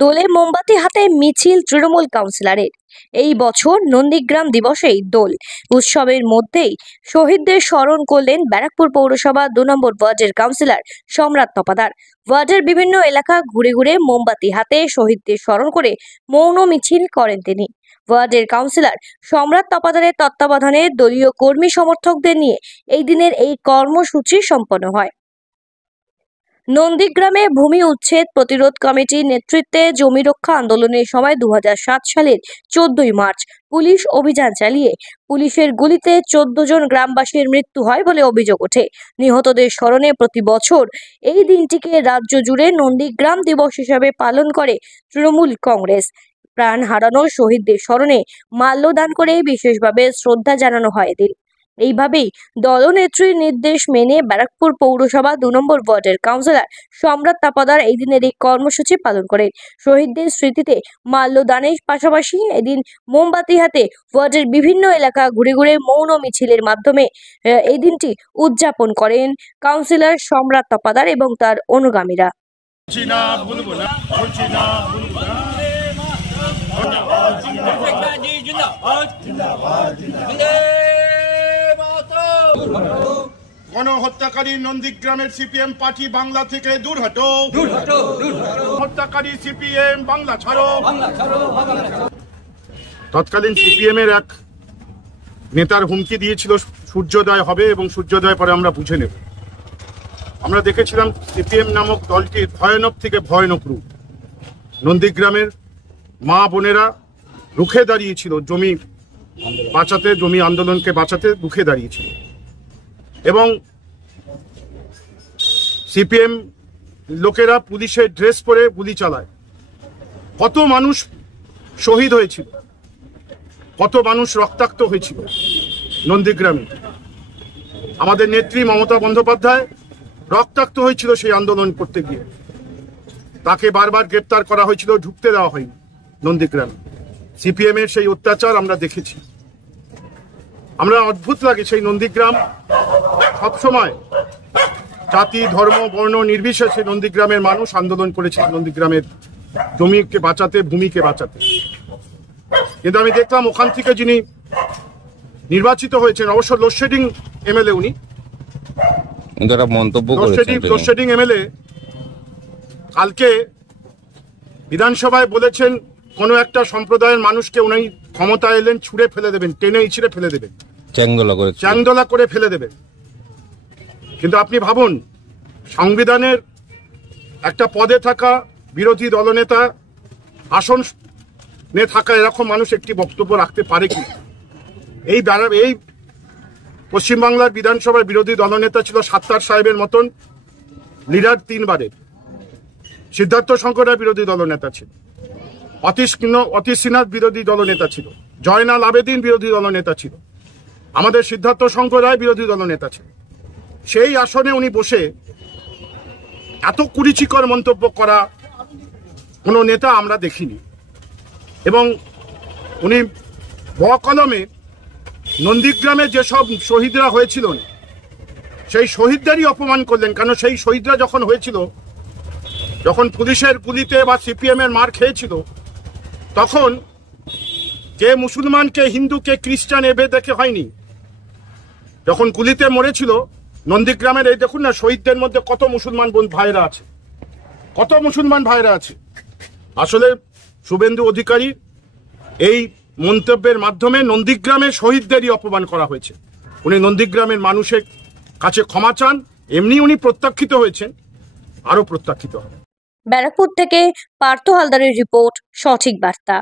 দোলে মোমবাতি হাতে মিছিল তৃণমূল কাউন্সিলরের। এই বছর নন্দীগ্রাম দিবসেই দোল উৎসবের মধ্যেই শহীদদের স্মরণ করলেন ব্যারাকপুর পৌরসভা ২ নম্বর ওয়ার্ডের কাউন্সিলর সম্রাট তপাদার। ওয়ার্ডের বিভিন্ন এলাকা ঘুরে ঘুরে মোমবাতি হাতে শহীদদের স্মরণ করে মৌন মিছিল করেন তিনি। ওয়ার্ডের কাউন্সিলর সম্রাট তপাদারের তত্ত্বাবধানে দলীয় কর্মী সমর্থকদের নিয়ে এই দিনের এই কর্মসূচি সম্পন্ন হয়। নন্দীগ্রামে ভূমি উচ্ছেদ প্রতিরোধ কমিটির নেতৃত্বে জমি রক্ষা আন্দোলনের সময় ২০০৭ সালের ১৪ই মার্চ পুলিশ অভিযান চালিয়ে পুলিশের গুলিতে ১৪ জন গ্রামবাসীর মৃত্যু হয় বলে অভিযোগ ওঠে। নিহতদের স্মরণে প্রতি বছর এই দিনটিকে রাজ্য জুড়ে নন্দীগ্রাম দিবস হিসাবে পালন করে তৃণমূল কংগ্রেস। প্রাণ হারানো শহীদদের স্মরণে মাল্যদান করে বিশেষভাবে শ্রদ্ধা জানানো হয় এদিন। এইভাবেই দলনেত্রীর নির্দেশ মেনে ব্যারাকপুর পৌরসভা ২ নম্বর ওয়ার্ডের কাউন্সিলর সম্রাট তপাদার এই দিনের এই কর্মসূচি পালন করেন। শহীদদের স্মৃতিতে মাল্যদানের পাশাপাশি এদিন মোমবাতি হাতে ওয়ার্ডের বিভিন্ন এলাকা ঘুরে ঘুরে মৌন মিছিলের মাধ্যমে এই দিনটি উদযাপন করেন কাউন্সিলর সম্রাট তপাদার এবং তার অনুগামীরা। গণহত্যাকারী নন্দীগ্রামের সিপিএম পার্টি বাংলা থেকে দূর হটো, হত্যাকারী সিপিএম বাংলা ছাড়ো। তৎকালীন সিপিএম এর এক নেতার হুমকি দিয়েছিল সূর্যোদয় হবে এবং সূর্যোদয় পরে আমরা বুঝে নেব। আমরা দেখেছিলাম সিপিএম নামক দলটির ভয়ানক থেকে ভয়ানক রূপ। নন্দীগ্রামের মা বোনেরা রুখে দাঁড়িয়েছিল, জমি বাঁচাতে, জমি আন্দোলনকে বাঁচাতে রুখে দাঁড়িয়েছিল এবং সিপিএম লোকেরা পুলিশের ড্রেস পরে গুলি চালায়। কত মানুষ শহীদ হয়েছিল, কত মানুষ রক্তাক্ত হয়েছিল নন্দীগ্রামে। আমাদের নেত্রী মমতা বন্দ্যোপাধ্যায় রক্তাক্ত হয়েছিল সেই আন্দোলন করতে গিয়ে, তাকে বারবার গ্রেপ্তার করা হয়েছিল, ঢুকতে দেওয়া হয়নি নন্দীগ্রামে। সিপিএম এর সেই অত্যাচার আমরা দেখেছি। আমরা অদ্ভুত লাগে, সেই নন্দীগ্রাম সবসময় জাতি ধর্ম বর্ণ নির্বিশেষে নন্দীগ্রামের মানুষ আন্দোলন করেছে নন্দীগ্রামের জমিকে বাঁচাতে, ভূমিকে বাঁচাতে। কিন্তু আমি দেখলাম ওখান থেকে যিনি নির্বাচিত হয়েছেন, অবশ্য লোডশেডিং এমএলএ, উনি লোডশেডিং এমএলএ কালকে বিধানসভায় বলেছেন কোনো একটা সম্প্রদায়ের মানুষকে উনি ক্ষমতা এলেন ছুঁড়ে ফেলে দেবেন, টেনে ইছিড়ে ফেলে দেবেন, চ্যাংদোলা করে ফেলে দেবেন। কিন্তু আপনি ভাবুন, সংবিধানের একটা পদে থাকা বিরোধী দলনেতা, আসনে থাকা এরকম মানুষ একটি বক্তব্য রাখতে পারে কি? এই পশ্চিমবাংলার বিধানসভার বিরোধী দলনেতা ছিল সাত্তার সাহেবের মতন লিডার 3 বারের। সিদ্ধার্থ শঙ্কর রায় বিরোধী দলনেতা ছিল, অতীশ সিনহা বিরোধী দলনেতা ছিল, জয়নাল আবেদিন বিরোধী দলনেতা ছিল, আমাদের সিদ্ধার্থ শঙ্কর রায় বিরোধী দলনেতা ছিল। সেই আসনে উনি বসে এত কুরুচিকর মন্তব্য করা কোন নেতা আমরা দেখিনি। এবং উনি বকলমে নন্দীগ্রামে যেসব শহীদরা হয়েছিল সেই শহীদদেরই অপমান করলেন। কারণ সেই শহীদরা যখন হয়েছিল, যখন পুলিশের গুলিতে বা সিপিএম এর মার খেয়েছিল, তখন যে মুসলমানকে হিন্দুকে খ্রিস্টান এবে দেখে হয়নি। যখন গুলিতে মরেছিল নন্দীগ্রামের, এই দেখুন না, শহীদদের মধ্যে কত মুসলমান ভাইরা আছে, কত মুসলমান ভাইরা আছে। আসলে শুভেন্দু অধিকারী এই মন্তব্যের মাধ্যমে নন্দীগ্রামের শহীদদেরই অপমান করা হয়েছে। উনি নন্দীগ্রামের মানুষের কাছে ক্ষমা চান, এমনি উনি প্রত্যাখ্যিত হয়েছেন, আরো প্রত্যাখ্যিত হবে। ব্যারাকপুর থেকে পার্থ হালদারের রিপোর্ট, সঠিক বার্তা।